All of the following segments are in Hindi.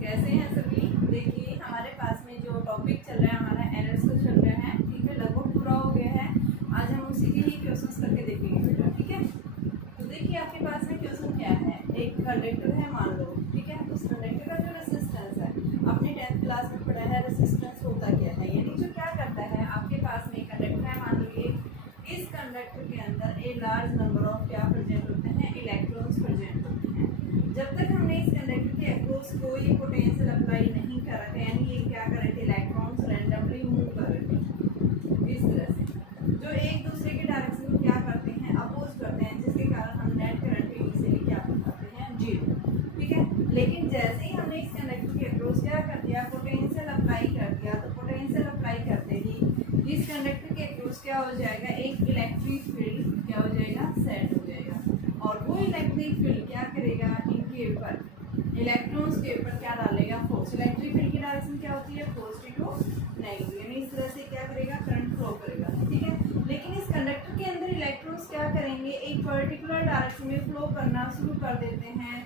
कैसे हैं सभी। देखिए हमारे पास में जो टॉपिक चल रहा है हमारा एरर्स का चल रहा है, ठीक है, लगभग पूरा हो गया है। आज हम उसी के ही क्वेश्चंस करके देखेंगे बेटा, ठीक है। तो देखिए आपके पास में क्वेश्चन क्या है, एक कंडक्टर है मान लो, ठीक है। उस कंडक्टर का जो रेजिस्टेंस है, आपने 10th क्लास में पढ़ा है रेजिस्टेंस होता क्या है, यानी जो क्या करता है, आपके पास में एक कंडक्टर है मान लीजिए, इस कंडक्टर के अंदर ए लार्ज नंबर ऑफ क्या प्रेजेंट होते हैं, इलेक्ट्रॉन्स प्रेजेंट होते हैं। जब तक हमने इस कंडक्टर के अक्रॉस कोई पोटेंशियल अप्लाई नहीं करा था, यानी ये क्या कर रहे थे, इलेक्ट्रॉन्स रैंडमली मूव कर रहे थे इस तरह से, जो एक दूसरे के डायरेक्शन में क्या करते हैं, अपोज करते हैं, जिसके कारण हम नेट करंट इजीली क्या बताते हैं, जीरो, ठीक है। लेकिन जैसे ही हमने इस कंडक्टर के अक्रॉस क्या कर दिया, पोटेंशियल अप्लाई कर दिया, तो पोटेंशियल अप्लाई करते ही इस कंडक्टर के अक्रॉस क्या हो जाएगा, एक इलेक्ट्रिक फील्ड क्या हो जाएगा, सेट हो जाएगा। और वो इलेक्ट्रिक फील्ड क्या करेगा, इनके ऊपर इलेक्ट्रॉन्स के ऊपर क्या डालेगा, फोर्स। इलेक्ट्रिक फील्ड की डायरेक्शन क्या होती है, पॉजिटिव टू नेगेटिव, यानी इस तरह से क्या करेगा, करंट फ्लो करेगा, ठीक है। लेकिन इस कंडक्टर के अंदर इलेक्ट्रॉन्स क्या करेंगे, एक पर्टिकुलर डायरेक्शन में फ्लो करना शुरू कर देते हैं,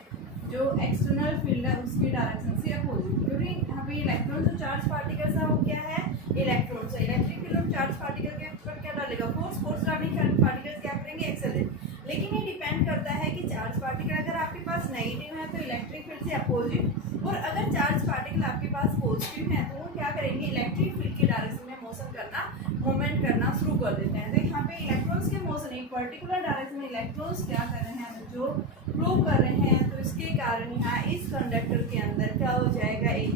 जो एक्सटर्नल फील्ड है उसकी डायरेक्शन से अपोजिट, क्योंकि यहाँ पे इलेक्ट्रॉन जो चार्ज पार्टिकल्स है वो क्या है, इलेक्ट्रॉन्स है। इलेक्ट्रिक फील्ड और चार्ज पार्टिकल के ऊपर क्या डालेगा, फोर्स डालने के पार्टिकल्स क्या करेंगे, एक्सेलरेट। लेकिन ये डिपेंड करता है कि चार्ज पार्टिकल अगर आपके पास नेगेटिव है तो इलेक्ट्रिक फील्ड से अपोजिट, और अगर चार्ज पार्टिकल आपके पास पॉजिटिव है तो वो क्या करेंगे, इलेक्ट्रिक फील्ड की डायरेक्शन में मोशन करना, मूवमेंट करना शुरू कर देते हैं। तो यहाँ पे इलेक्ट्रॉन्स के मोशन एक पर्टिकुलर डायरेक्शन में इलेक्ट्रॉन्स क्या कर रहे हैं, जो फ्लो कर रहे हैं, तो इसके कारण यहाँ इस कंडक्टर के अंदर क्या हो जाएगा, एक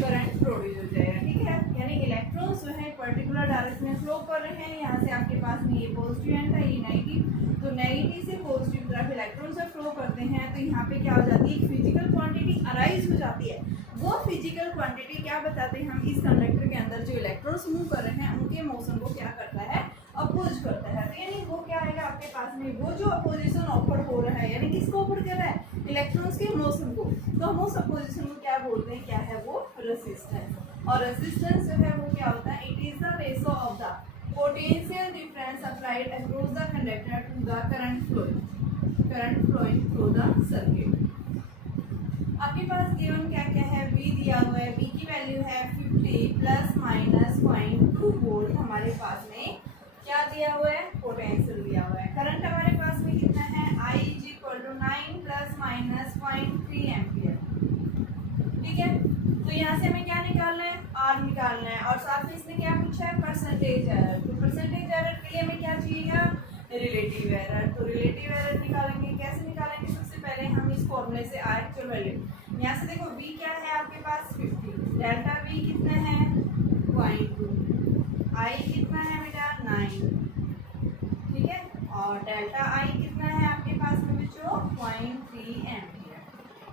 करंट प्रोड्यूस हो जाएगा, ठीक है। यानी इलेक्ट्रॉन्स जो है पर्टिकुलर डायरेक्शन में फ्लो कर रहे हैं, यहाँ से आपके पास में ये पॉजिटिव एंड है, ये नेगेटिव, तो नेगेटिव से पॉजिटिव तरफ इलेक्ट्रॉन्स से फ्लो करते हैं, तो यहाँ पे क्या हो जाती है, फिजिकल क्वांटिटी अराइज हो जाती है। वो फिजिकल क्वांटिटी क्या बताते हैं हम, इस कंडक्टर के अंदर जो इलेक्ट्रॉन्स मूव कर रहे हैं उनके मोशन को क्या करता है, अपोज करता है। तो यानी वो क्या आएगा आपके पास में, वो जो अपोजिशन ऑफर हो रहा है, यानी किसको ऑफर कर रहा है, इलेक्ट्रॉन्स के मोशन को, तो हम उस अपोजिशन को क्या बोलते हैं, क्या है वो, रेजिस्टेंस। और रेजिस्टेंस जो है वो क्या होता है, it is the ratio of the potential difference applied across the conductor to the current flowing through the circuit. आपके पास गिवन क्या क्या है, V दिया हुआ है, V की वैल्यू है 50 प्लस माइनस 0.2 वोल्ट। हमारे पास में क्या दिया हुआ है, पोटेंशियल दिया हुआ है। करंट हमारे पास में कितना है, I = 9 प्लस माइनस 0.3 एम्पियर, ठीक है। तो यहाँ से हमें क्या निकालना है, R निकालना है, और साथ में इसने क्या पूछा है, परसेंटेज एरर। तो परसेंटेज एरर के लिए हमें क्या चाहिएगा, रिलेटिव एरर। तो रिलेटिव एरर निकालेंगे, कैसे निकालेंगे, सबसे पहले हम इस फॉर्मूले से एक्चुअल वैल्यू, यहाँ से देखो V क्या है आपके पास 50, डेल्टा V कितना है 0.2, I कितना है बेटा 9, ठीक है, और डेल्टा I कितना है आपके पास में बच्चों 0.3 एम्पियर,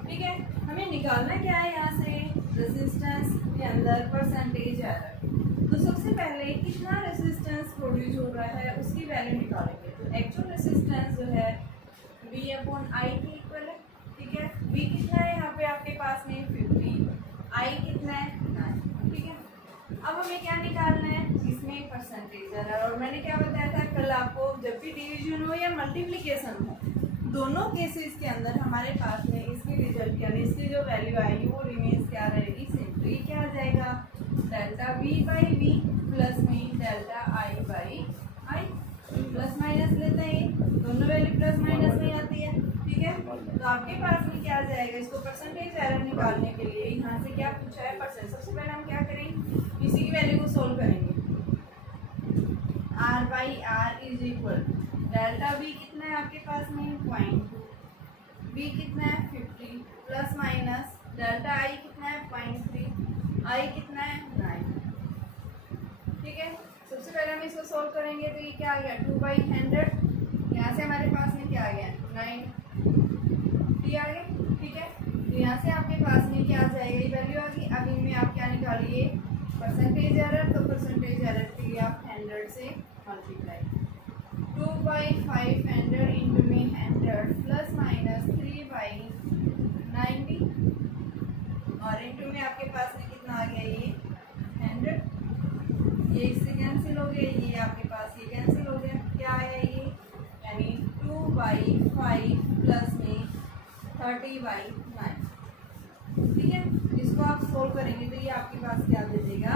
ठीक है। हमें निकालना क्या है, यहाँ से रेजिस्टेंस के अंदर परसेंटेज एरर। तो सबसे पहले कितना रेजिस्टेंस प्रोड्यूस हो रहा है उसकी वैल्यू निकालेंगे। तो एक्चुअल रेजिस्टेंस जो है V/I के इक्वल है, ठीक है। V कितना है यहाँ पे आपके पास में 50, I कितना है 9, ठीक है। अब हमें क्या निकालना है, इसमें परसेंटेज एरर। और मैंने क्या बताया था कल आपको, जब भी डिवीजन हो या मल्टीप्लिकेशन हो, दोनों केसेस के अंदर हमारे पास में इसके रिजल्ट यानी इसकी जो वैल्यू आएगी वो रिमेन्स क्या रहेगी, सिंपली क्या आ जाएगा, डेल्टा V/V प्लस में डेल्टा I/I। प्लस माइनस लेते हैं, दोनों वैल्यू प्लस माइनस में आती है, ठीक है। तो आपके पास में क्या आ जाएगा, इसको परसेंटेज एरर निकालने के लिए यहाँ से क्या पूछा है, परसेंट। सबसे पहले हम क्या करेंगे, इसी की वैल्यू को सोल्व करेंगे। R/R is equal, delta V कितना है आपके पास में 0.2, V कितना है 50 प्लस माइनस डेल्टा I कितना है 0.3, I कितना है 9, ठीक है। सबसे पहले हम इसको सोल्व करेंगे, तो ये क्या आ गया 2/100, यहाँ से हमारे पास में क्या आ गया 9T आ गया, ठीक है। तो यहाँ से आपके पास में क्या आ जाएगा, ये वैल्यू आ गई। अब इनमें आप क्या निकालिए, परसेंटेज एरर। तो परसेंटेज एरर के लिए आप 100 से मल्टीप्लाई, 2/500 इंटू में 100 प्लस माइनस 3/90, और इंटू में आपके पास में कितना आ गया, ये 100, ये इससे कैंसिल हो गया, ये आपके पास ये कैंसिल हो गया, क्या आया ये, यानी 2/5 प्लस में 30/9, ठीक है। सोल्व करेंगे तो ये आपके पास क्या दे देगा,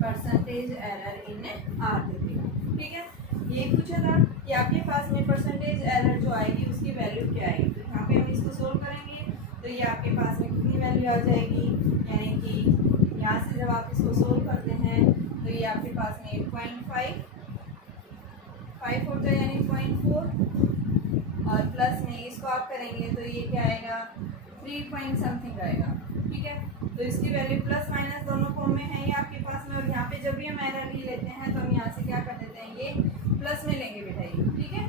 परसेंटेज एरर इन आर दे देगा। ठीक है, ये पूछा था कि आपके पास में परसेंटेज एरर जो आएगी उसकी वैल्यू क्या आएगी। तो यहाँ पे हम इसको सोल्व करेंगे तो ये आपके पास में कितनी वैल्यू आ जाएगी, यानी कि यहाँ से जब आप इसको सोल्व करते हैं तो ये आपके पास में 0.5 होता है, यानी 0.4 और प्लस में इसको आप करेंगे तो ये क्या आएगा, 3 पॉइंट समथिंग आएगा। ठीक है, तो इसकी वैल्यू प्लस माइनस दोनों फॉर्म में है ये आपके पास में, और यहाँ पे जब भी हम एरर ही लेते हैं तो हम यहाँ से क्या कर देते हैं, ये प्लस में लेंगे बेटा ये। ठीक है,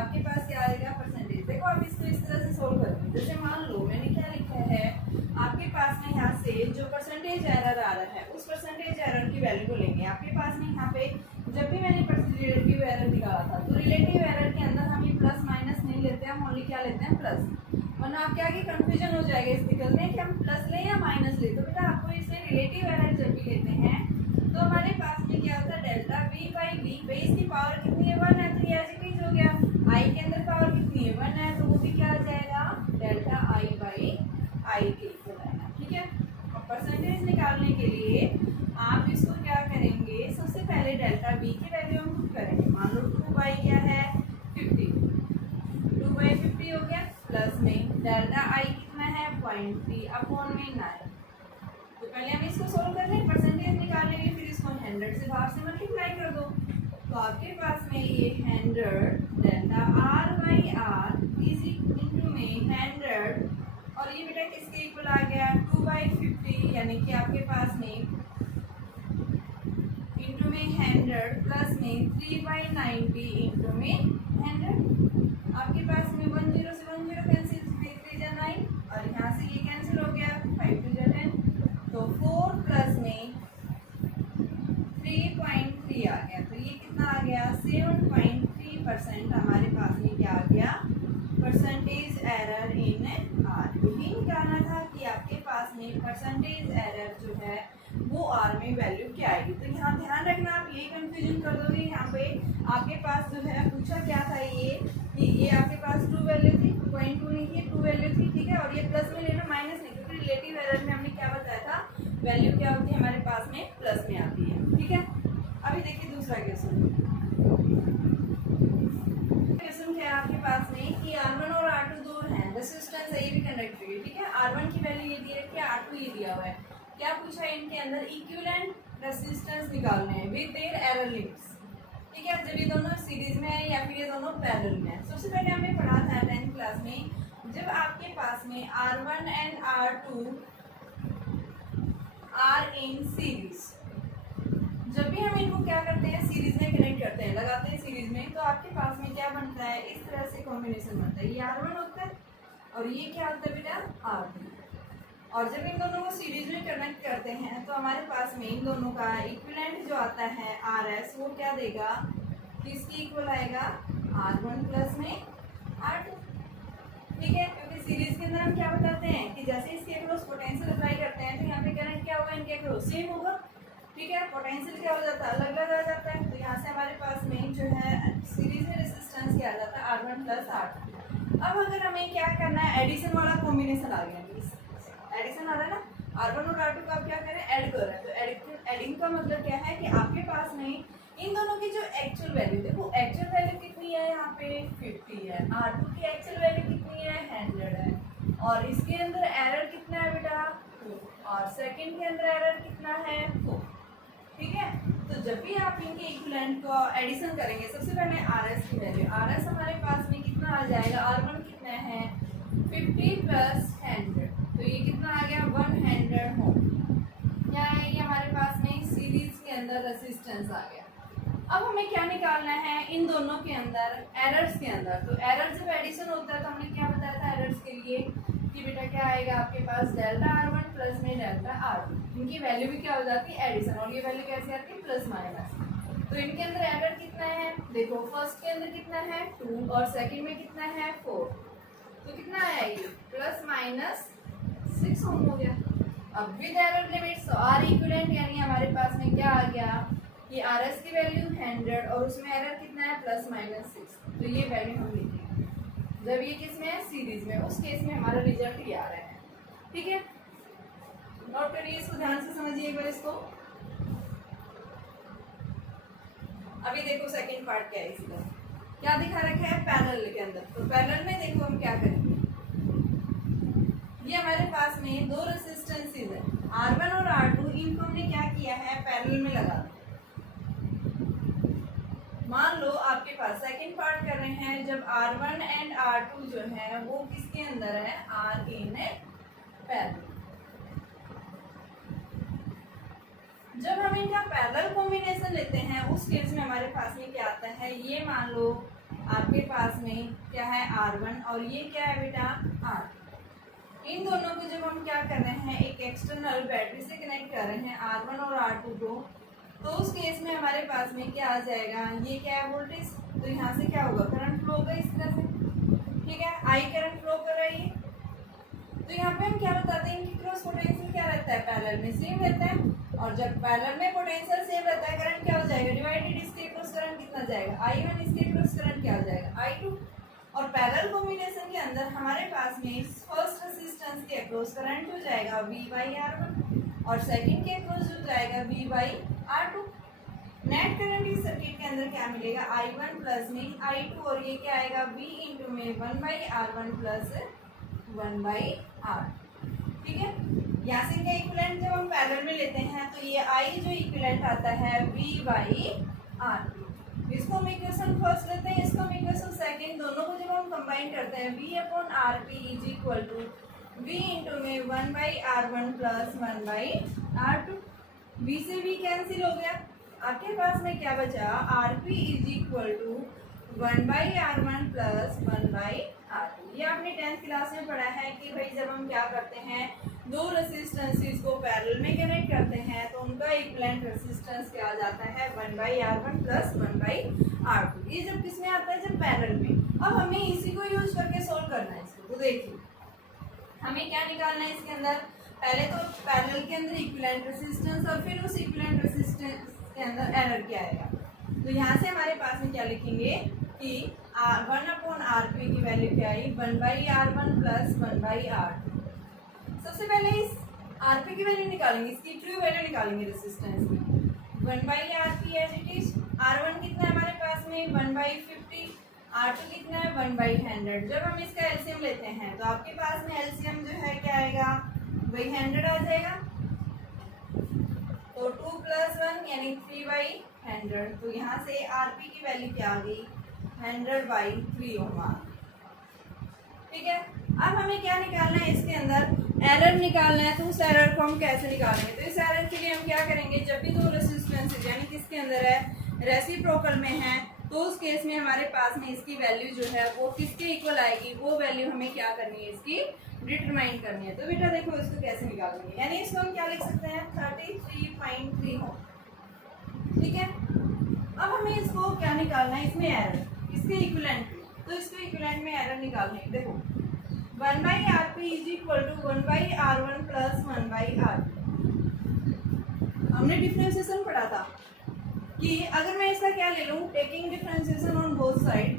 आपके पास क्या आएगा, परसेंटेज। देखो आप इसको इस तरह से सोल्व करेंगे, जैसे मान लो मैंने क्या लिखा है, आपके पास में यहाँ से जो परसेंटेज एरर आ रहा है उस परसेंटेज एरर की वैल्यू को लेंगे। आपके पास में यहाँ पे जब भी मैंने रिलेटिव एरर निकाला था तो रिलेटिव एरर के अंदर हम ये प्लस माइनस नहीं लेते हैं, हम ओनली क्या लेते हैं, प्लस। वरना आपके आगे कंफ्यूजन हो जाएगा इस निकल में कि हम प्लस लें या माइनस लें। तो बेटा आपको इसमें रिलेटिव एरर जब भी लेते हैं तो हमारे पास में क्या होता है, delta V by V. Base की पावर कितनी है, 1 है, तो ये एज इट इज हो गया। आई के अंदर पावर कितनी है, 1 है, तो वो भी क्या आ जाएगा, डेल्टा आई बाई आई के इक्वल आएगा। ठीक है, अब परसेंटेज निकालने के लिए आप इसको क्या करेंगे, सबसे पहले डेल्टा वी की वैल्यू हम पुट करेंगे। मान लो 2 बाई क्या है, 50, 2 बाई 50 हो गया, प्लस में डेल्टा आई कितना है, 0.3 अपॉन में 9। तो पहले हम इसको सोल्व कर लें, परसेंटेज निकाल लेंगे, फिर इसको 100 से बाहर से मल्टीप्लाई कर दो। तो आपके पास में ये 100 delta R by R is equal में 100, और ये बेटा किसके इक्वल आ गया, 2 बाई 50, यानी कि आपके पास में इंटू में 100 प्लस में 3 बाई 90 इंटू में 100। आपके पास में 10 से 10 कैंसिल, 3 जा 9, और यहाँ से ये कैंसिल हो गया, 5 2 जा 10, तो 4 प्लस में 3.3 आ गया। तो ये कितना आ गया, 7.3% हमारे पास में क्या आ गया, परसेंटेज एरर इन आर। यही निकालना था कि आपके पास में परसेंटेज एरर जो है वो आर में वैल्यू क्या आएगी। तो यहाँ ध्यान रखना, आप यही कंफ्यूजन कर दोगे। यहाँ पे आपके पास जो है पूछा क्या था, ये कि ये आपके पास 2 वैल्यू थी, 2.2 नहीं थी, 2 वैल्यू थी। ठीक है, और ये प्लस में लेना, माइनस नहीं, क्योंकि रिलेटिव एरर में हमने क्या बताया था, वैल्यू क्या होती है हमारे पास में, प्लस में आती है। ठीक है, अभी देखिए दूसरा क्वेश्चन। क्वेश्चन क्या है आपके पास में कि R1 और R2 दूर हैं, रेजिस्टेंस है, ये भी कंडक्टिविटी। ठीक है, R1 की वैल्यू ये दी है, क्या R2 ये दिया हुआ है। क्या पूछा है, इनके अंदर इक्विवेलेंट रेजिस्टेंस निकालने हैं विद देयर एरर लिमिट्स। ठीक है, जब ये दोनों सीरीज में है या फिर ये दोनों पैरेलल में है। सबसे पहले हमने पढ़ा था 10th क्लास में, जब आपके पास में R1 and R2 are in series, जब भी हम इनको क्या करते हैं, सीरीज में कनेक्ट करते हैं, लगाते हैं सीरीज में, तो आपके पास में क्या बनता है, इस तरह से कॉम्बिनेशन बनता है। ये R1 होता है और ये क्या होता है बेटा, R2। और जब इन दोनों को सीरीज में कनेक्ट करते हैं तो हमारे पास में इन दोनों का इक्विवेलेंट जो आता है RS, वो क्या देगा, किसकी इक्वल आएगा, R1 प्लस में R2। ठीक है, क्योंकि सीरीज के अंदर हम क्या बताते हैं कि जैसे इसके अक्रॉस पोटेंशियल अप्लाई करते हैं तो यहाँ पे करंट क्या होगा, इनके अक्रॉस सेम होगा। ठीक है, पोटेंशियल क्या हो जाता है, अलग अलग आ जाता है। तो यहाँ से हमारे पास में जो है सीरीज में रेजिस्टेंस क्या आ जाता है, R1 प्लस R2। अब अगर हमें क्या करना है, एडिशन वाला कॉम्बिनेशन आ गया, एडिशन आ रहा है ना, R1 और R2 को आप क्या करें, ऐड कर रहे हैं। तो एडिंग का मतलब क्या है कि आपके पास में इन दोनों की जो एक्चुअल वैल्यू, देखो एक्चुअल वैल्यू कितनी है, यहाँ पे 50 है, R2 की एक्चुअल वैल्यू कितनी है, 100 है, और इसके अंदर एरर कितना है बेटा, 4, और सेकंड के अंदर एरर कितना है, 4। ठीक है, तो जब भी आप इनके इक्विवेलेंट को एडिशन करेंगे, सबसे पहले RS की वैल्यू, RS हमारे पास में कितना आ जाएगा, R1 कितना है, 50 प्लस 100, तो ये कितना आ गया, 100 ओम। क्या है, ये हमारे पास में सीरीज के अंदर रेजिस्टेंस आ गया। अब हमें क्या निकालना है, इन दोनों के अंदर एरर्स के अंदर। तो एरर जब एडिशन होता है तो हमने क्या बताया था एरर्स के लिए कि बेटा क्या आएगा आपके पास, डेल्टा R1 प्लस में डेल्टा R2, इनकी वैल्यू भी क्या हो जाती है, एडिशन, और ये वैल्यू कैसे आती है, प्लस माइनस। तो इनके अंदर एरर कितना है, देखो फर्स्ट के अंदर कितना है, 2, और सेकंड में कितना है, 4, तो कितना आया ये, प्लस माइनस 6 ओम हो गया। अब with error limits, R equivalent यानी हमारे पास में क्या आ गया, ये RS की वैल्यू 100 और उसमें एरर कितना है, प्लस माइनस 6, तो ये वैल्यू हम लिखेंगे। जब ये किस में है, सीरीज में, उस केस में हमारा रिजल्ट ये आ रहा है। ठीक है, नोट करिए इसको, ध्यान से समझिए एक बार इसको। अभी देखो सेकंड पार्ट क्या है इसका, क्या दिखा रखा है पैरेलल के अंदर। तो पैरेलल में देखो हम क्या करेंगे, ये हमारे पास में दो रेसिस्टेंसेस है R1 और R2, इनको हमने क्या किया है पैरेलल में लगा दिया। मान लो आपके पास सेकंड पार्ट कर रहे हैं, जब R1 एंड R2 जो है वो किसके अंदर है, R इन पैरेलल। जब हम इनका पैरेलल कॉम्बिनेशन लेते हैं उस केस में हमारे पास में क्या आता है, ये मान लो आपके पास में क्या है R1 और ये क्या है बेटा R2। इन दोनों को जब हम क्या कर रहे हैं, एक एक्सटर्नल बैटरी से कनेक्ट कर रहे हैं R1 और R2 को, तो उस केस में हमारे पास में क्या आ जाएगा, ये क्या है वोल्टेज, तो यहाँ से क्या होगा करंट फ्लो होगा इस तरह से, ठीक है, I करंट फ्लो कर रही है। तो यहाँ पे हम क्या बताते हैं, इनकी क्रॉस पोटेंशियल क्या रहता है, पैरेलल में सेम रहता है। और जब पैरेलल में पोटेंशियल सेम रहता है, करंट क्या हो जाएगा, डिवाइडेड इसके क्रॉस करंट कितना जाएगा I1, इसके क्रॉस करंट क्या हो जाएगा I2। और पैरेलल कॉम्बिनेशन के अंदर हमारे पास में फर्स्ट रेजिस्टेंस के अक्रॉस करंट हो जाएगा V/R1 और सेकंड के अक्रॉस हो जाएगा V/R2। नेट करंट इस सर्किट के अंदर क्या मिलेगा, I1 प्लस में I2 और ये क्या आएगा V इंटू में 1/R1 प्लस 1/R। ठीक है, यहाँ से इनका इक्विवेलेंट जब हम पैरेलल में लेते हैं तो ये I जो इक्विवेलेंट आता है V/R। इसको हम इक्वेशन फर्स्ट लेते हैं, इसको हम इक्वेशन सेकंड, दोनों को जब हम कंबाइन करते हैं V/RP is equal to V into में 1/R1 प्लस 1/R2। V से V कैंसिल हो गया, आपके पास में क्या बचा, RP is equal to 1/R1 plus 1/R2। ये आपने 10th क्लास में पढ़ा है कि भाई जब हम क्या करते हैं, दो रेसिस्टेंसेस को पैरेलल में कनेक्ट करते हैं तो उनका इक्विवेलेंट रेसिस्टेंस क्या आ जाता है, 1/R1 प्लस 1/R2। ये जब किस में आता है, जब पैरेलल में। अब हमें इसी को यूज करके सोल्व करना है इसको। तो देखिए हमें क्या निकालना है इसके अंदर, पहले तो पैरेलल के अंदर इक्विवेलेंट रेसिस्टेंस और फिर उस इक्विवेलेंट रेसिस्टेंस के अंदर एरर क्या आएगा। तो यहाँ से हमारे पास में क्या लिखेंगे कि 1/RP की वैल्यू क्या आई, 1/R1 प्लस 1/R2। सबसे पहले इस RP की वैल्यू निकालेंगे, इसकी ट्रू वैल्यू निकालेंगे रेसिस्टेंस की। 1/RP as it is, R1 कितना है हमारे पास में 1/50, R2 कितना है 1/100। जब हम इसका एलसीएम लेते हैं तो आपके पास में एलसीएम जो है क्या आएगा, वही 100 आ जाएगा। तो 2 + 1 यानी 3/100। तो यहाँ से RP की वैल्यू क्या आ गई, 100/3 ओम। ठीक है, अब हमें क्या निकालना है, इसके अंदर एरर निकालना है। तो उस एरर को हम कैसे निकालेंगे, तो इस एरर के लिए हम क्या करेंगे, जब भी दो रेसिस्टेंस यानी किसके अंदर है, रेसिप्रोकल में है, तो उस केस में हमारे पास में इसकी वैल्यू जो है वो किसके इक्वल आएगी, वो वैल्यू हमें क्या करनी है, इसकी डिटरमाइन करनी है। तो बेटा देखो इसको कैसे निकालेंगे, यानी इसको हम क्या लिख सकते हैं 33.3 हो। ठीक है, अब हमें इसको क्या निकालना है, इसमें एरर, इसके इक्विवेलेंट। तो इसके इक्विवेलेंट में एरर निकालने, देखो 1/RP is equal to 1/R1 plus 1/R2। हमने डिफरेंशिएशन पढ़ा था कि अगर मैं इसका क्या ले लूं, taking differentiation on both side,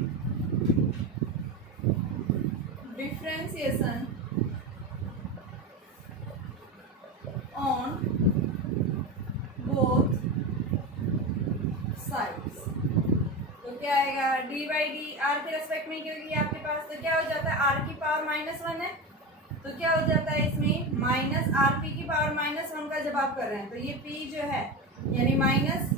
differentiation on both sides, तो क्या आएगा d/d r के रेस्पेक्ट में, क्योंकि आपके पास तो क्या हो जाता है r की पावर -1 है, तो क्या हो जाता है इसमें -rp की पावर -1 का जब आप कर रहे हैं तो ये p जो है यानी माइनस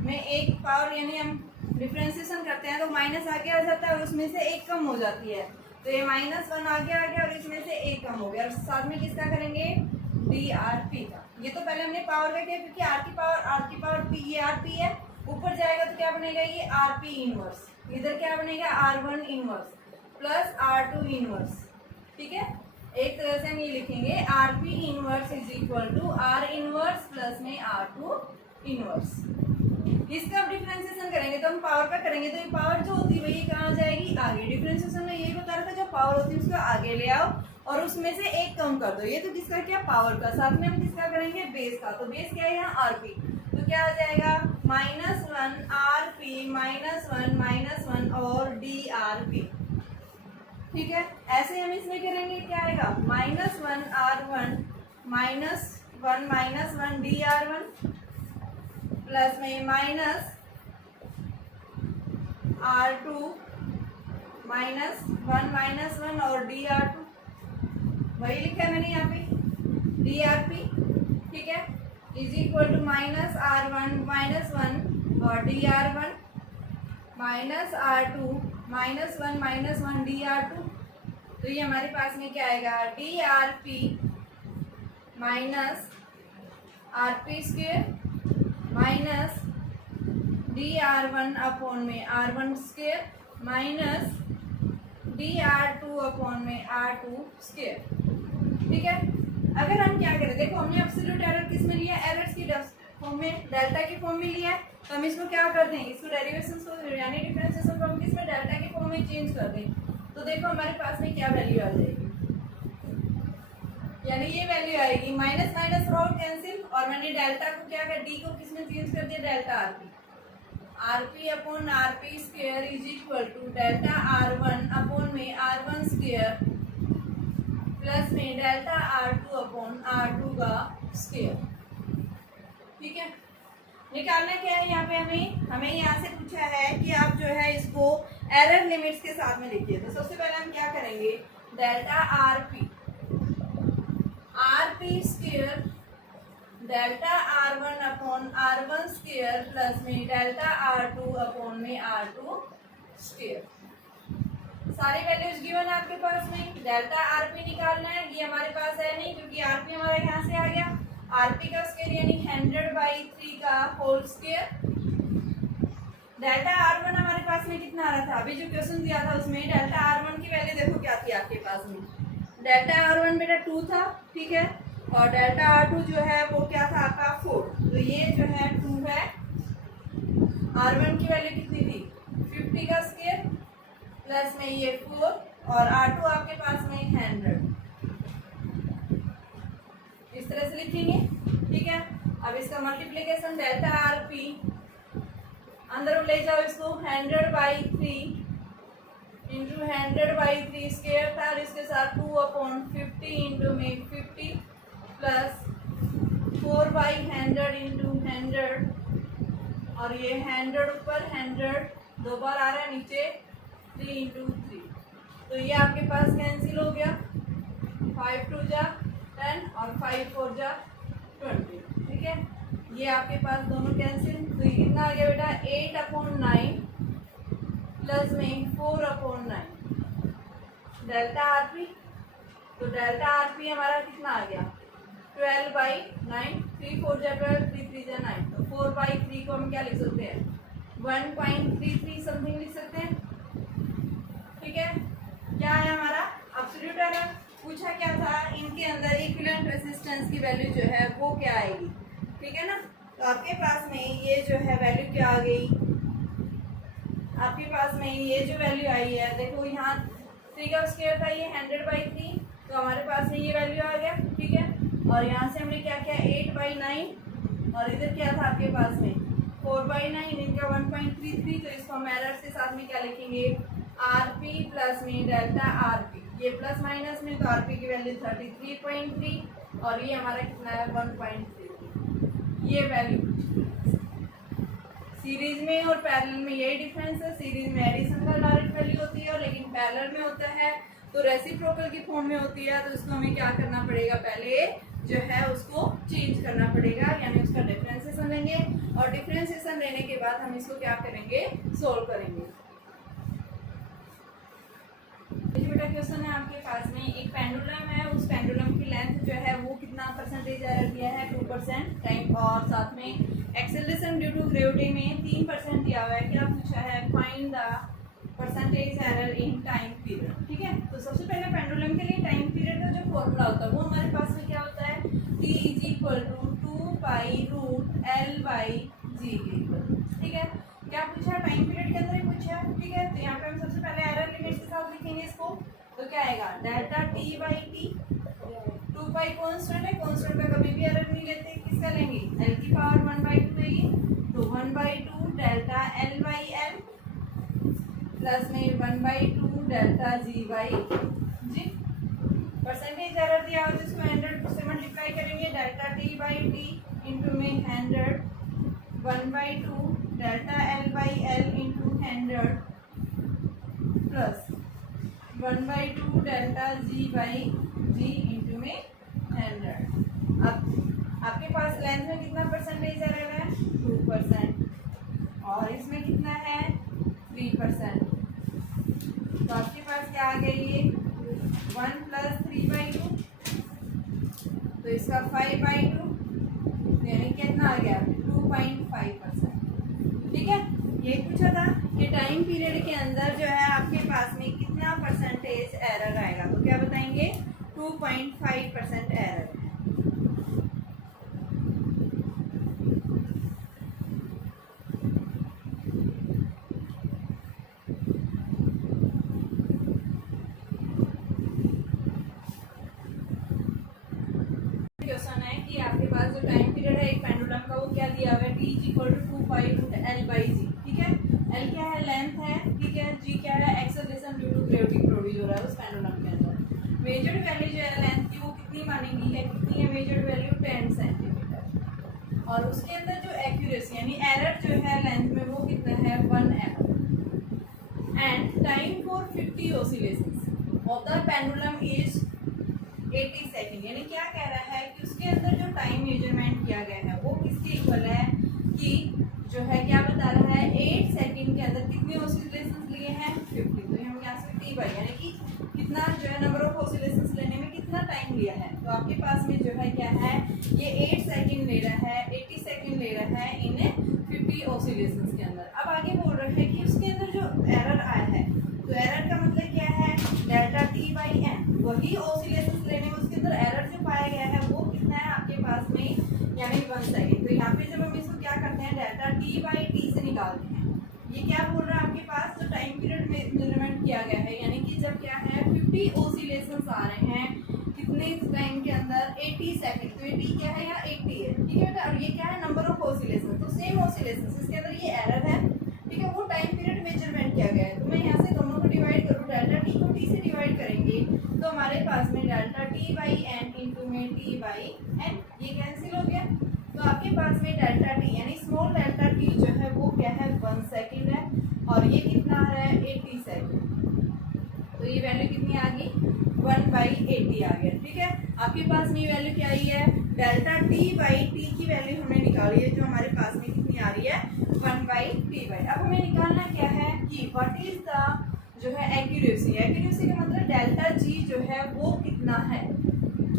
में एक पावर, यानी हम डिफरेंशिएशन करते हैं तो माइनस आगे आ जाता है और उसमें से एक कम हो जाती है, तो ये -1 आगे आ गया और इसमें से एक कम हो गया। और साथ में किसका करेंगे, drp का। ये तो पहले हमने पावर का किया, क्योंकि r की पावर p, ये rp है, ऊपर जाएगा तो क्या बनेगा, ये rp इनवर्स, इधर क्या बनेगा r1 inverse plus r2 inverse. ठीक है, एक तरह से हम ये लिखेंगे rp inverse is equal to r inverse plus में r2 इनवर्स। इसका अब डिफरेंशिएशन करेंगे तो हम पावर का करेंगे, तो ये पावर जो होती है वही कहाँ जाएगी, आगे। डिफरेंशिएशन में यही बता रहा था, जो पावर होती है उसको आगे ले आओ और उसमें से एक कम कर दो। ये तो किसका क्या, पावर का। साथ में हम किसका करेंगे, बेस का। तो बेस क्या है यहाँ rp, तो क्या आ जाएगा -1 rp -1 और drp। ठीक है, ऐसे हम इसमें करेंगे, क्या आएगा -1 r1 -1 dr1 प्लस में -r2 -1 और dr2, वही लिखा है मैंने यहाँ पे drp, ठीक है, इज इक्वल टू -r1 -1 और dr1 -r2 -1 dr2। तो ये हमारे पास में क्या आएगा, drp minus rp square minus dr1 upon में r1 square minus dr2 upon में r2 स्क्वेयर, ठीक है। अगर हम क्या करें, देखो हमने एब्सोल्यूट एरर किस में लिया, एरर्स की फॉर्म में, डेल्टा की फॉर्म में लिया है, तो हम इसको क्या कर दें, इसको डेरिवेशंस को यानी डिफरेंशिएशन फ्रॉम किस में, डेल्टा की फॉर्म में चेंज कर दें। तो देखो हमारे पास में क्या वैल्यू आ जाएगी, यानी ये वैल्यू आएगी माइनस माइनस रॉड कैंसिल, और मैंने डेल्टा को क्या कर, डी को किस में चेंज कर दिया, delta RP, RP upon RP square is equal to delta r1 upon में r1 स्क्वायर प्लस में डेल्टा r2 अपॉन r2 का स्क्वायर, ठीक है। निकालना क्या है यहाँ पे, हमें यहाँ से पूछा है कि आप जो है इसको एरर लिमिट्स के साथ में लिखिए। तो सबसे पहले हम क्या करेंगे, delta RP square delta r1 upon r1 square plus में डेल्टा r2 अपॉन में r2 स्क्वायर। सारी वैल्यूज गिवन है आपके पास में, डेल्टा आरपी निकालना है, ये हमारे पास है नहीं क्योंकि आरपी हमारा यहाँ से आ गया, आरपी का स्क्वायर यानी 100/3 का होल स्क्वायर। डेल्टा r1 हमारे पास में कितना आ रहा था, अभी जो क्वेश्चन दिया था उसमें डेल्टा r1 की वैल्यू देखो क्या थी आपके पास में, डेल्टा r1 बेटा 2 था, ठीक है, और डेल्टा r2 जो है वो क्या था आपका 4। तो ये जो है 2 है, r1 की वैल्यू कितनी थी 50 का स्क्वायर प्लस में ये 4 और r2 आपके पास में 100, इस तरह से लिखेंगे, ठीक है। अब इसका मल्टीप्लिकेशन डेल्टा आरपी अंदर ले जाओ इसको, 100/3 इंटू 100/3 स्क्वायर था, और इसके साथ 2/50 इंटू में 50 प्लस 4/100 इंटू 100, और ये 100 ऊपर 100 दो बार आ रहा है नीचे, 3 इंटू 3, तो ये आपके पास कैंसिल हो गया, 5 2 जा 10 और 5 4 जा 20, ठीक है। ये आपके पास दोनों कैंसिल, तो ये कितना आ गया बेटा 8/9 प्लस में 4/9 डेल्टा आरपी। तो डेल्टा आरपी हमारा कितना आ गया 12/9, 3 4 जा 12, 3 3 जा 9, तो 4/3 को हम क्या लिख सकते हैं 1.33 समथिंग लिख सकते हैं, ठीक है। क्या है हमारा एब्सोल्यूट एरर, पूछा क्या था, इनके अंदर इक्विवेलेंट रेजिस्टेंस की वैल्यू जो है वो क्या आएगी, ठीक है ना। तो आपके पास में ये जो है वैल्यू क्या आ गई, आपके पास में ये जो वैल्यू आई है, देखो यहाँ 3 का स्क्वायर था, ये 100/3, तो हमारे पास में ये वैल्यू आ गया, ठीक है। और यहाँ से हमने क्या किया 8/9, और इधर क्या था आपके पास में 4/9, इनका 1.33, तो इसको हम एरर्स के साथ में क्या लिखेंगे आरपी प्लस में डेल्टा आरपी, ये प्लस माइनस में, तो आरपी की वैल्यू 33.3 और ये हमारा कितना है 1.33, ये वैल्यू। सीरीज में और पैरेलल में यही डिफरेंस है, सीरीज में एडिशन का डायरेक्ट वैल्यू होती है, और लेकिन पैरेलल में होता है तो रेसिप्रोकल की फॉर्म में होती है, तो इसको हमें क्या करना पड़ेगा, पहले जो है उसको चेंज करना पड़ेगा, यानी उसका डिफरेंशिएशन लेंगे, और डिफरेंशिएशन लेने के बाद हम इसको क्या करेंगे सोल्व करेंगे। बेटा क्वेश्चन है आपके पास में, एक पेंडुलम है, उस पेंडुलम की लेंथ जो है वो कितना परसेंटेज एरर दिया है 2% टाइम, और साथ में एक्सेलरेशन ड्यू टू ग्रेविटी में 3% दिया हुआ है। क्या पूछा है find the percentage error in time period, ठीक है। तो सबसे पहले पेंडुलम के लिए टाइम पीरियड का जो फॉर्मूला होता है वो हमारे पास में क्या होता है t = 2π√L/g के इक्वल, ठीक है। क्या पूछा है टाइम पीरियड के अंदर ही पूछा है, ठीक है। तो यहाँ पे हम सबसे पहले एरर लिमिट्स के साथ लिखेंगे इसको, तो क्या आएगा डेल्टा t/t, 2π कांस्टेंट है, कांस्टेंट का कभी भी एरर नहीं लेते, किसका लेंगे L की पावर 1/2 लेंगे, तो 1/2 डेल्टा L/L प्लस में 1/2 डेल्टा G/G। परसेंटेज एरर दिया हो जिसको 100 से मल्टीप्लाई करेंगे, delta T by T into में 100, 1/2 delta L by L into 100 plus 1/2 delta G by G into में 100। अब आपके पास लेंथ में कितना परसेंटेज एरर है? 2%, और इसमें कितना है? 3%। तो आपके पास क्या आ गई ये 1 प्लस 3/2, तो इसका 5/2, यानी कितना आ गया? 2.5%। ठीक है, ये पूछा था कि टाइम पीरियड के अंदर जो है आपके पास में कितना परसेंटेज एरर आएगा, तो क्या बताएंगे? 2.5% एरर है। क्वेश्चन है कि आपके पास जो टाइम पीरियड है एक पेंडुलम का, वो क्या दिया हुआ है? t equal to 2π√L/g। ठीक है, L क्या है? लेंथ है। ठीक है, g क्या है? Acceleration due to gravity produce हो रहा है उस पेंडुलम के अंदर। मेजर्ड वैल्यू जो है लेंथ की वो कितनी मानेगी है? कितनी है मेजर्ड वैल्यू? 10 सेंटीमीटर। और उसके अंदर जो एक्यूरेसी यानी एरर जो है लेंथ में वो कितना है? 1 mm। And time for 50 oscillations of the pendulum is 80 second. यानी क्या कह रहा है कि उसके अंदर जो टाइम मेजरमेंट किया गया है वो किसके इक्वल है? कि जो है क्या बता रहा है? 8 सेकेंड के अंदर कितने ऑसिलेशंस लिए हैं? 50। तो हम यहाँ से टी बाई यानी कि कितना जो है नंबर ऑफ ऑसिलेशंस लेने में कितना टाइम लिया है। तो आपके पास में जो है क्या है? ये 8 सेकेंड ले रहा है, 80 सेकेंड ले रहा है इन 50 ऑसिलेशंस के अंदर। अब आगे बोल रहे हैं कि उसके अंदर जो एरर आया है, तो एरर का मतलब क्या है? Delta T by N. वही ऑसिलेशंस लेने में उसके अंदर एरर जो पाया गया है वो कितना है आपके पास में? यानी 1 सेकेंड। तो यहाँ पे जब हम इसको क्या करते हैं? डेल्टा टी बाई टी से निकालते हैं। ये क्या बोल रहा है आपके पास? जो टाइम पीरियड मेजरमेंट किया गया है, यानी कि जब क्या है 50 ऑसिलेशंस आ रहे हैं कितने टाइम के अंदर? 80 सेकेंड। तो ये टी क्या है? यहाँ 80 है। ठीक है बेटा, और ये क्या है? Number of oscillations. तो सेम ऑसिलेशंस, इसके अंदर ये एरर है। ठीक है, वो टाइम पीरियड मेजरमेंट किया गया है। तो मैं यहाँ से दोनों को डिवाइड करूँ, डेल्टा टी को टी से डिवाइड करेंगे तो हमारे पास में delta T by N into में टी बाई एन, ये कैंसिल हो गया। तो आपके पास में डेल्टा टी यानी स्मॉल डेल्टा टी जो है वो क्या है? 1 सेकेंड है, और ये कितना आ रहा है? 80 सेकेंड। तो ये वैल्यू कितनी आ गई? 1/80 आ गया। ठीक है, आपके पास में वैल्यू क्या आई है? डेल्टा टी बाई टी की वैल्यू हमने निकाली है, जो हमारे पास में कितनी आ रही है? 1/t। अब हमें निकालना क्या है कि व्हाट इज द जो है एक्यूरेसी। एक्यूरेसी का मतलब डेल्टा जी जो है वो कितना है।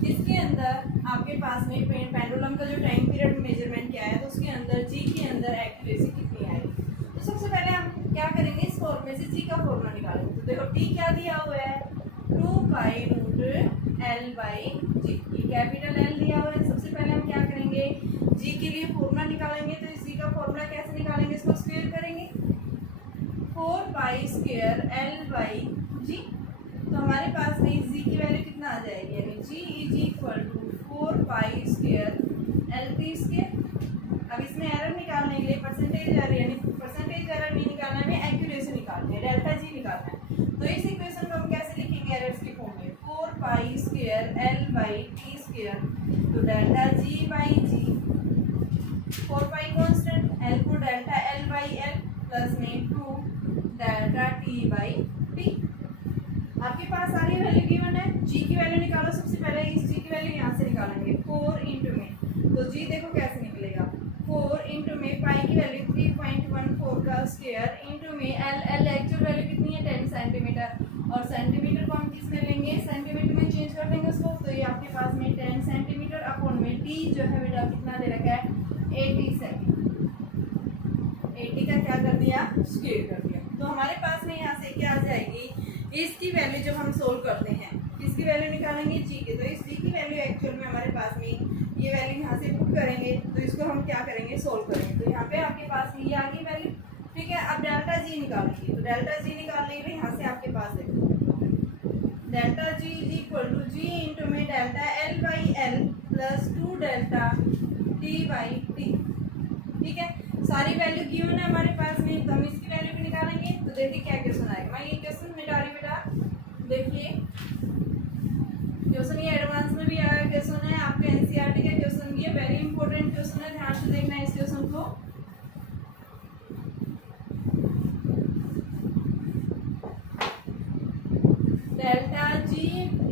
इसके अंदर आपके पास में पेंडुलम का जो टाइम पीरियड मेजरमेंट किया है, तो उसके अंदर जी के अंदर एक्यूरेसी कितनी आएगी। तो सबसे पहले हम क्या करेंगे? इस फॉर्मूले से जी का फॉर्मूला निकालेंगे। तो देखो टी क्या दिया हुआ है? 2π√L/g। कैपिटल एल दिया हुआ है। सबसे पहले हम क्या करेंगे? जी के लिए फॉर्मूला निकालेंगे। तो इस जी का फॉर्मूला कैसे निकालेंगे? इसको स्क्वायर करेंगे, 4π²L/g। तो हमारे पास में जी की वैल्यू कितना आ जाएगी? यानी जी इज इक्वल टू 4π²L/t²। अब इसमें एरर निकालने के लिए परसेंटेज एरर, यानी परसेंटेज एरर नहीं निकालना है, हमें एक्यूरेसी निकालनी है, डेल्टा जी निकालना है। तो इस इक्वेशन को हम कैसे लिखेंगे एरर्स के फॉर्म में? 4π²L/t²। तो delta G by G, 4π constant, L को delta L by L plus में 2 डेल्टा टी बाई टी। आपके पास सारी वैल्यू गिवन है। जी की वैल्यू निकालो। सबसे पहले इस जी की वैल्यू यहाँ से निकालेंगे, 4 इंटू में, तो जी देखो कैसे निकलेगा? 4 इंटू में पाई की वैल्यू 3.14 का स्क्वायर इंटू में एल एक्चुअल वैल्यू कितनी है? 10 सेंटीमीटर। और सेंटीमीटर को हम किस में लेंगे? सेंटीमीटर में चेंज कर देंगे उसको। तो ये आपके पास में 10 सेंटीमीटर अपॉन में टी जो है बेटा कितना दे रखा है? 80 सेकेंड। 80 का क्या कर दिया? स्क्वायर कर दिया। तो हमारे पास में यहाँ से क्या आ जाएगी? इसकी वैल्यू जब हम सोल्व करते हैं, किसकी वैल्यू निकालेंगे? जी के। तो इस जी की वैल्यू एक्चुअल में हमारे पास में ये वैल्यू यहाँ से पुट करेंगे, तो इसको हम क्या करेंगे? सोल्व करेंगे। तो यहाँ पे आपके पास में ये आ गई वैल्यू। ठीक है, अब डेल्टा जी निकालेंगे। तो डेल्टा जी निकालने के लिए यहाँ से आपके पास देखो, delta G is equal to G into में delta L by L plus 2 delta T by T. ठीक है, सारी वैल्यू गिवन है हमारे पास में, तो हम इसकी वैल्यू भी निकालेंगे। तो देखिए क्या क्वेश्चन आएगा। मैं ये क्वेश्चन मिटा रही बेटा, देखिए क्वेश्चन ये एडवांस में भी आया क्वेश्चन है आपके एनसीईआरटी का क्वेश्चन, ये वेरी इंपॉर्टेंट क्वेश्चन है, ध्यान से देखना है इस क्वेश्चन को। Delta G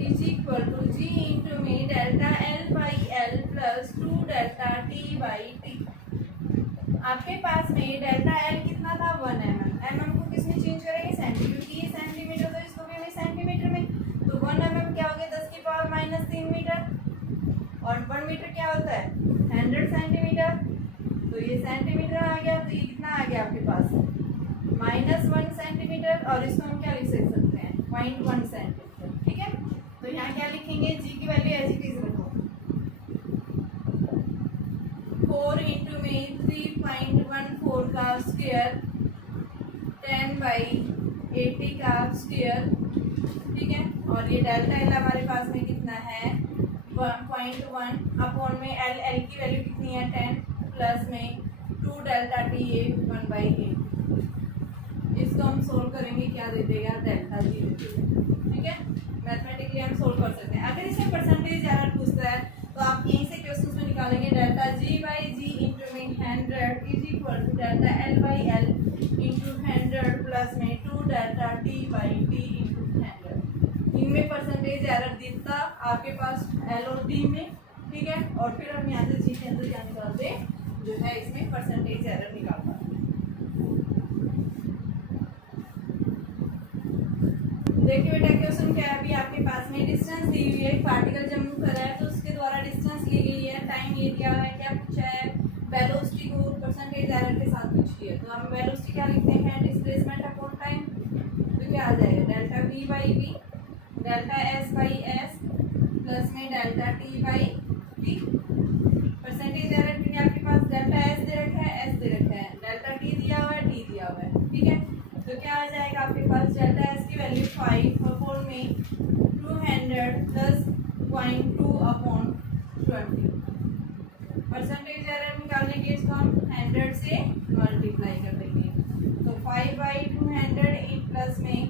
is equal to G into में delta L by L plus 2 delta T by T. आपके पास में डेल्टा एल कितना था 1 mm, mm को किसमें चेंज करेंगे सेंटीमीटर, क्योंकि ये सेंटीमीटर तो इसको भी सेंटीमीटर में, तो 1 mm क्या हो गया 10 की पावर माइनस 3 मीटर, और 1 मीटर क्या होता है 100 सेंटीमीटर, तो ये सेंटीमीटर आ गया, तो ये कितना आ गया आपके पास -1 सेंटीमीटर, और इसको हम क्या लिख सकते हैं 0.1 सेंटीमीटर। ठीक है, तो यहाँ क्या लिखेंगे जी की वैल्यू एज इट इज रखो 4 इंटू में 3.14 का स्क्वायर 10/80 का स्क्वायर। ठीक है, और ये डेल्टा एल हमारे पास में कितना है 1.1 अपॉन में एल की वैल्यू कितनी है 10 प्लस में 2 डेल्टा टी ए 1/8। इसको हम सोल्व करेंगे, क्या दे देगा डेल्टा जी दे देगा। ठीक है, मैथमेटिकली हम सोल्व कर सकते हैं। अगर इसमें परसेंटेज एरर पूछता है तो आप यहीं से क्वेश्चन में निकालेंगे delta G by G into में 100 is equal to delta L by L into 100 plus में 2 delta T by T into 100। इनमें परसेंटेज एरर दिखता आपके पास एल और टी में। ठीक है, और फिर हम यहाँ से जी के अंदर क्या निकालते जो है इसमें परसेंटेज एरर निकालता है। देखिए बेटा क्वेश्चन क्या है, अभी आपके पास में डिस्टेंस दी हुई है, पार्टिकल जब मूव कर रहा है तो उसके द्वारा डिस्टेंस ली गई है, टाइम ये दिया है, क्या पूछा है वेलोसिटी को परसेंटेज एरर के साथ पूछी है, तो हम वेलोसिटी क्या लिखते हैं डिस्प्लेसमेंट अपॉन टाइम, तो क्या आ जाएगा delta V by V delta S by S plus में delta T by T. Percentage error के लिए आपके पास डेल्टा एस दे रखा है, एस दे रखा है, डेल्टा टी दिया हुआ है, टी दिया हुआ है। ठीक है, तो क्या आ जाएगा आपके पास डेल्टा एस की वैल्यू 5 अपॉन में 200 प्लस 0.2 अपॉन 20। परसेंटेज एरर निकालने के इसको हम 100 से मल्टीप्लाई कर देंगे, तो 5/200 इन प्लस में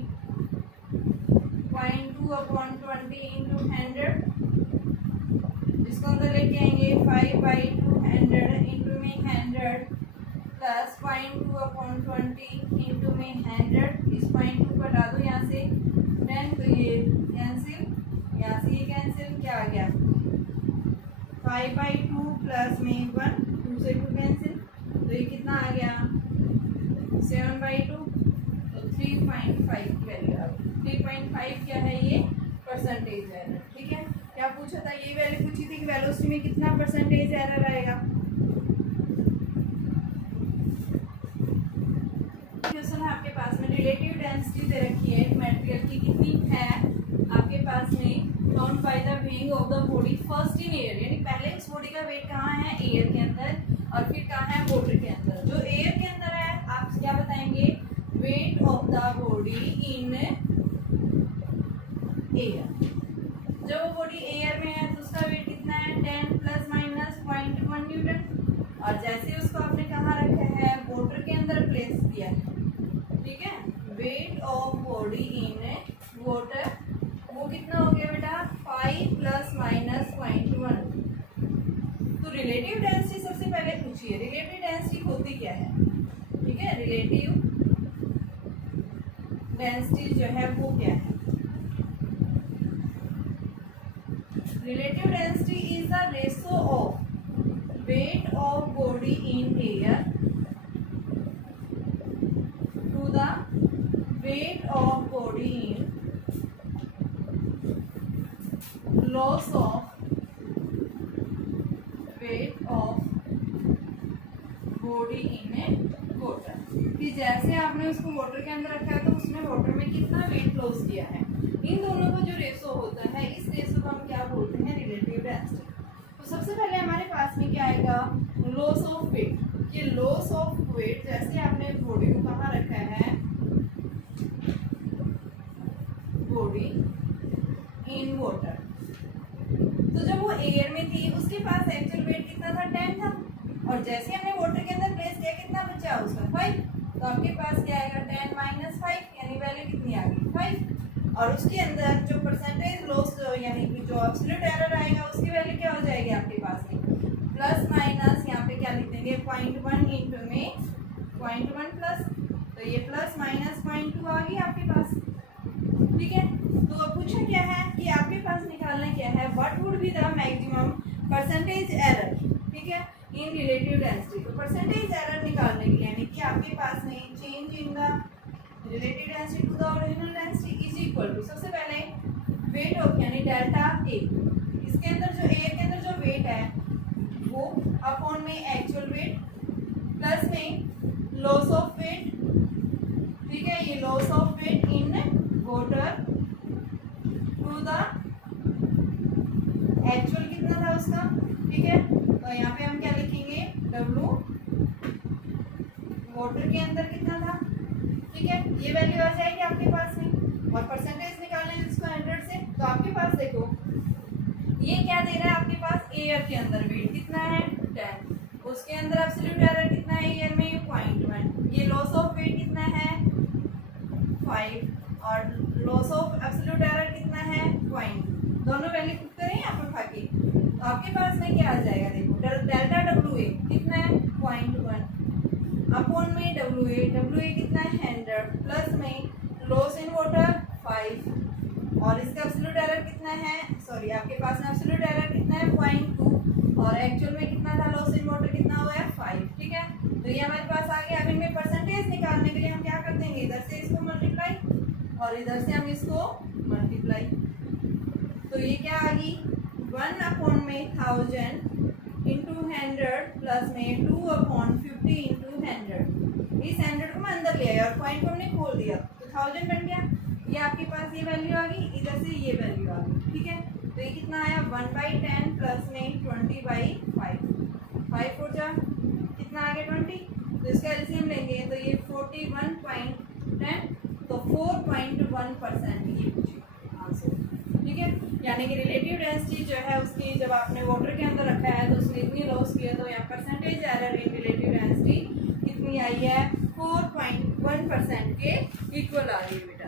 0.2 अपॉन 20 इंटू 100, इसको अंदर लेके आएंगे 5/200 इंटू में 100 प्लस 0.2 अपॉन 20 इंटू में 100, इस 0.2 को हटा दो यहाँ से 10, तो ये कैंसिल, यहाँ से ये कैंसिल, क्या आ गया 5/2 प्लस में 1 2 से 2 कैंसिल, तो ये कितना आ गया 7/2, तो 3.5 की वैल्यू आ गई। 3.5 क्या है ये परसेंटेज एरर। ठीक है, क्या पूछा था ये वैल्यू पूछी थी कि वेलोसिटी में कितना परसेंटेज एरर आएगा। आपके पास में रिलेटिव डेंसिटी दे रखी है मटेरियल की कितनी है आपके पास में, found by the weighing of the body first in air, यानी पहले इस बॉडी का वेट कहाँ है एयर के अंदर, और फिर कहाँ है वाटर के अंदर। जो एयर के अंदर है आप क्या बताएंगे weight of the body in air. जब वो बॉडी एयर में है तो उसका वेट कितना है 10 प्लस माइनस 0.1 न्यूटन, और जैसे उसको आपने कहाँ रखा है वाटर के अंदर प्लेस किया है। ठीक है, wait of body in water वो कितना हो गया बेटा 5 प्लस माइनस 0.1। तो रिलेटिव डेंसिटी सबसे पहले पूछिए, रिलेटिव डेंसिटी होती क्या है। ठीक है, रिलेटिव डेंसिटी जो है वो क्या है, relative density is the ratio of weight of body in air to the weight of body in loss of weight of body in water, कि जैसे आपने उसको वाटर के अंदर रखा है तो उसने वाटर में कितना वेट लॉस किया है, इन दोनों का जो रेशो होता है इस रेशो को हम क्या बोलते हैं रिलेटिव डेंसिटी। तो सबसे पहले हमारे पास में क्या आएगा लॉस ऑफ वेट, कि लॉस ऑफ वेट जैसे आपने बॉडी को कहाँ रखा है बॉडी इन वाटर, तो जब वो एयर में थी उसके पास एक्चुअल वेट कितना था 10 था, और जैसे हमने वाटर के अंदर प्लेस किया कितना बचा उसका 5, तो आपके पास क्या आएगा 10 माइनस 5 यानी वैल्यू कितनी आ गई 5, और उसके अंदर जो परसेंटेज लॉस यानी कि जो एब्सोल्यूट एरर आएगा देंगे 0.1 इंटू में 0.1 प्लस, तो ये प्लस माइनस 0.2 आ गई आपके पास। ठीक है, तो अब पूछा क्या है कि आपके पास निकालना क्या है, what would be the maximum percentage error, ठीक है, इन रिलेटिव डेंसिटी। तो परसेंटेज एरर निकालने के लिए यानी कि आपके पास में change in the relative density to the original density is equal to, सबसे पहले वेट ऑफ यानी डेल्टा ए, इसके अंदर जो ए के अंदर जो वेट है वो अपॉन में एक्चुअल वेट प्लस में लॉस ऑफ वेट, ठीक है, ये loss of weight in water to the actual कितना था उसका, ठीक है, तो यहाँ पे हम क्या लिखेंगे W वाटर के अंदर कितना था, ठीक है, ये वैल्यू आ जाएगी आपके पास में। और परसेंटेज निकालना है जिसको 100 से, तो आपके पास देखो ये क्या दे रहा है आपके पास, एयर के अंदर वेट कितना है 10, उसके अंदर एब्सोल्यूट एरर कितना है एयर में ये 0.1, ये लॉस ऑफ वेट कितना है 5 और लॉस ऑफ एब्सोल्यूट एरर कितना है 0.2, दोनों वैल्यू पुट करें यहाँ पर खाके, तो आपके पास में क्या आ जाएगा, देखो डेल्टा डब्ल्यू ए कितना है 0.1 अपॉन में डब्ल्यू ए कितना है 100 प्लस में लॉस इन वाटर 5 और इसका एब्सोल्यूट एरर कितना है, सॉरी आपके पास में एब्सोल्यूट एरर कितना है 0.2 और एक्चुअल में कितना था लॉस इन वाटर कितना हुआ है 5, ठीक है, तो ये हमारे पास आ गया। अब इनमें परसेंटेज निकालने के लिए हम क्या कर देंगे, इधर से इसको मल्टीप्लाई और इधर से हम इसको मल्टीप्लाई, तो ये क्या आ गई 1 अपॉन में 1000 इंटू 100 प्लस में 2 अपॉन 50 इंटू 100, इस 100 को मैं अंदर ले आया और पॉइंट को हमने खोल दिया तो 1000 बन गया, ये आपके पास ये वैल्यू आ गई, इधर से ये वैल्यू आ गई, ठीक है, तो ये कितना आया 1/10 प्लस में 20/5, 5 4 जा कितना आ गया 20, तो इसका एलसीएम लेंगे तो ये 41.10, तो 4.1% ये पूछिए आंसर, ठीक है, यानी कि रिलेटिव डेंसिटी जो है उसकी जब आपने वाटर के अंदर रखा है तो उसने इतनी लॉस किया, तो यहाँ परसेंटेज एरर इन रिलेटिव डेंसिटी कितनी आई है 4.1% के इक्वल आ रही है बेटा।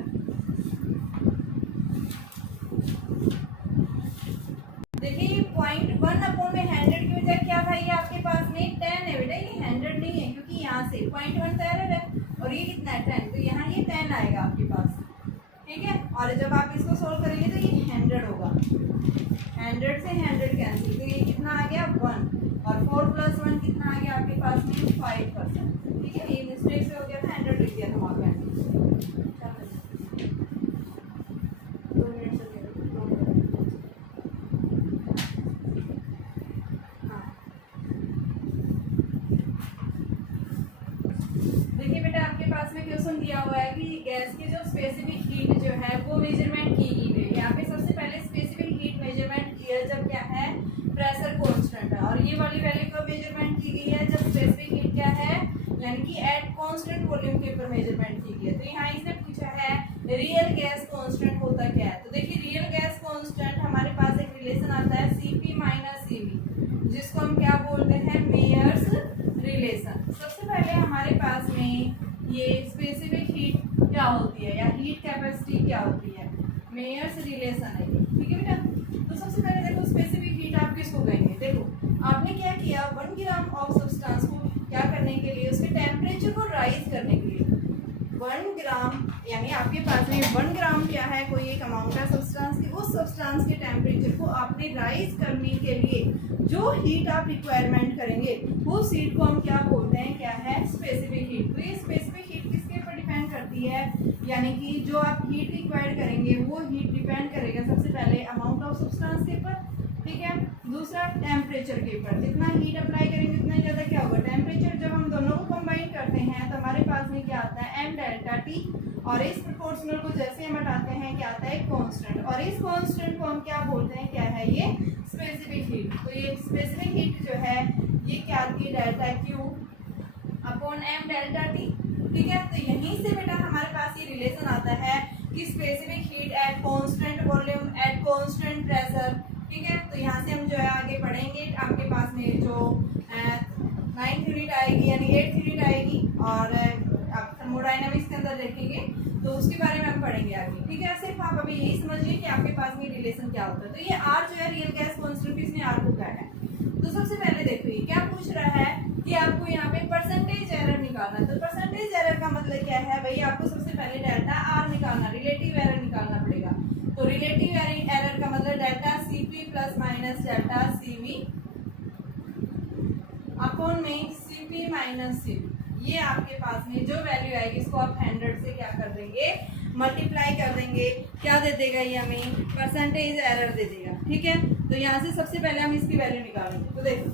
देखिए 0.1 अपॉन में 100 की वजह क्या था, ये आपके पास में 10 है बेटा, ये 100 नहीं है क्योंकि यहाँ से 0.1 तो एरर है और ये कितना है 10, तो यहाँ ये 10 आएगा आपके पास, ठीक है, और जब आप इसको सोल्व करेंगे तो ये 100 होगा, 100 से 100 कैंसिल, तो ये कितना आ गया 1 और 4 + 1 कितना आ गया आपके पास में 5%, ठीक है, ये मिस्टेक से हो गया था 100 लिख दिया था वहाँ पे। 2 मिनट से देखिए बेटा आपके पास में क्वेश्चन दिया हुआ है कि गैस की जो स्पेसिफिक हीट जो है वो मेजरमेंट की गई है। यहाँ पे सबसे पहले स्पेसिफिक हीट मेजरमेंट की है जब क्या है प्रेशर कांस्टेंट है, और ये वाली वैल्यू कब मेजरमेंट की गई है जब स्पेसिफिक हीट क्या है यानी कि एट कांस्टेंट वॉल्यूम के ऊपर मेजरमेंट की गई है। तो यहाँ इसने पूछा है रियल गैस कांस्टेंट होता क्या है, तो देखिए रियल गैस कांस्टेंट हमारे पास एक रिलेशन आता है Cp - Cv जिसको हम क्या बोलते हैं मेयर्स रिलेशन। सबसे पहले हमारे पास में ये स्पेसिफिक हीट क्या होती है या हीट कैपेसिटी क्या होती है, मेयर्स रिलेशन है ये, ठीक है बेटा। तो सबसे पहले देखो स्पेसिफिक हीट आप किसको कहेंगे, देखो आपने क्या किया 1 ग्राम ऑफ सब्सटेंस को क्या करने के लिए उसके टेम्परेचर को राइज करने के लिए 1 ग्राम यानी आपके पास में 1 ग्राम क्या है कोई एक अमाउंट है सब्सटेंस की, उस सब्सटेंस के टेम्परेचर को आपने राइज करने के लिए जो हीट आप रिक्वायरमेंट करेंगे उस हीट को हम क्या बोलते हैं, क्या है स्पेसिफिक हीट। तो ये स्पेसिफिक हीट किसके ऊपर डिपेंड करती है, यानी कि जो आप हीट रिक्वायर्ड करेंगे वो हीट डिपेंड करेगा सबसे पहले अमाउंट ऑफ सब्सटेंस के ऊपर, ठीक है, दूसरा टेम्परेचर के ऊपर, जितना हीट अप्लाई करेंगे उतना ज़्यादा क्या होगा टेम्परेचर। जब हम दोनों को कंबाइन करते हैं तो हमारे पास में क्या आता है m डेल्टा टी, और इस प्रोपोर्शनल को जैसे हम हटाते हैं क्या आता है कांस्टेंट, और इस कांस्टेंट को हम क्या बोलते हैं, क्या है ये स्पेसिफिक हीट। तो ये स्पेसिफिक हीट जो है ये क्या आती है delta Q upon m delta T, ठीक है। तो यहीं से बेटा हमारे पास ये रिलेशन आता है कि specific heat at constant volume at constant pressure, ठीक है। तो यहाँ से हम जो है आगे पढ़ेंगे आपके पास में जो 9th यूनिट आएगी यानी 8th यूनिट आएगी और आप थर्मोडायनामिक्स के अंदर देखेंगे तो उसके बारे में हम पढ़ेंगे आगे, ठीक है। सिर्फ आप अभी यही समझिए कि आपके पास में रिलेशन क्या होता है। तो ये R जो है रियल गैस कांस्टेंट, इसने R को क्या है, तो तो सबसे पहले देखो ये क्या पूछ रहा है कि आपको यहाँ पे परसेंटेज एरर निकालना। तो परसेंटेज एरर का मतलब क्या है भाई, आपको सबसे पहले डेल्टा आर निकालना, रिलेटिव एरर निकालना पड़ेगा। तो रिलेटिव एरर का मतलब delta CP plus minus delta CV upon में सीपी माइनस सीवी। ये आपके पास में जो वैल्यू आएगी इसको आप 100 से क्या कर देंगे, मल्टीप्लाई कर देंगे। क्या दे देगा ये हमें, परसेंटेज एरर दे देगा। ठीक है, तो यहाँ से सबसे पहले हम इसकी वैल्यू निकालेंगे। तो देखो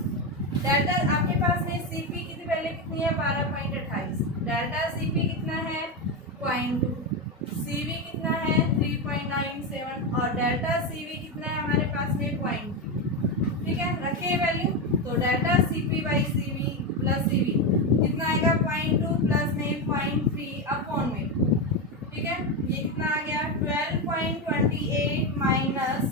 डेल्टा आपके पास में सीपी की वैल्यू कितनी है, 12.28। डेल्टा सीपी कितना है 0.2, सीवी कितना है 3.97 और डेल्टा सीवी कितना है हमारे पास में 0.3। ठीक है, रखे वैल्यू। तो delta CP by CV plus CV कितना आएगा 0.2 प्लस में 0.3 अपॉन में। ठीक है, ये कितना आ गया 12.28 माइनस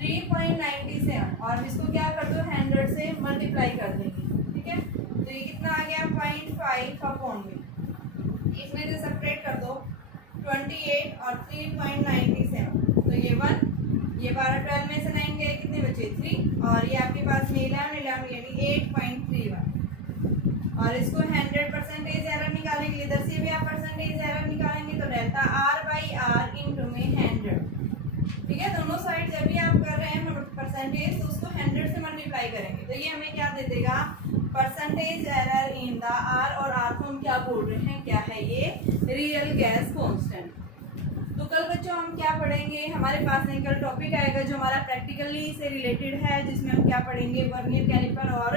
3.97 और इसको क्या कर दो 100 से मल्टीप्लाई कर देंगे। ठीक है, तो ये कितना आ गया 0.5 अपॉन में, इसमें से सब्ट्रैक्ट कर दो 28 और 3.97। तो ये 1, ये 12 में से 9 गए, कितने बचे 3 और ये आपके पास में 11 यानी 8.31। और इसको 100% एरर निकालने के लिए इधर से भी आप परसेंटेज एरर निकालेंगे तो delta R by R into में 100। ठीक है, दोनों साइड जब भी आप कर रहे हैं परसेंटेज तो उसको 100 से मल्टीप्लाई करेंगे। तो ये हमें क्या दे देगा, percentage error in the R, और आर को हम क्या बोल रहे हैं, क्या है ये, रियल गैस कांस्टेंट। तो कल बच्चों हम क्या पढ़ेंगे, हमारे पास में कल टॉपिक आएगा जो हमारा प्रैक्टिकली से रिलेटेड है, जिसमें हम क्या पढ़ेंगे, वर्नियर कैलिपर और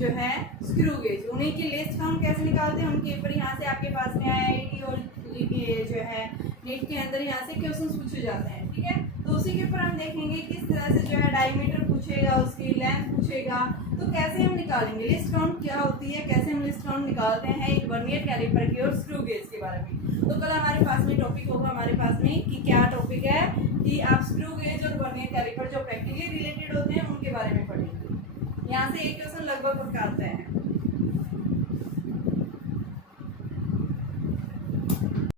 जो है स्क्रू गेज। उन्हीं की लिस्ट हम कैसे निकालते हैं, उनके ऊपर यहाँ से आपके पास में आईआईटी और ये जो है नीट के अंदर यहाँ से क्वेश्चंस पूछे जाते हैं। ठीक है, तो उसी के ऊपर हम देखेंगे किस तरह से जो है डायमीटर पूछेगा, उसकी लेंथ पूछेगा, तो कैसे हम निकालेंगे, लिस्ट काउंट क्या होती है, कैसे हम लिस्ट काउंट निकालते हैं एक वर्नियर कैलिपर की और स्क्रू गेज के बारे में। तो कल हमारे पास में टॉपिक होगा हमारे पास में कि क्या टॉपिक है कि आप स्क्रू गेज और वर्नियर कैलिपर जो प्रैक्टिकली रिलेटेड होते हैं उनके बारे में पढ़ेंगे। यहाँ से एक क्वेश्चन लगभग पक्का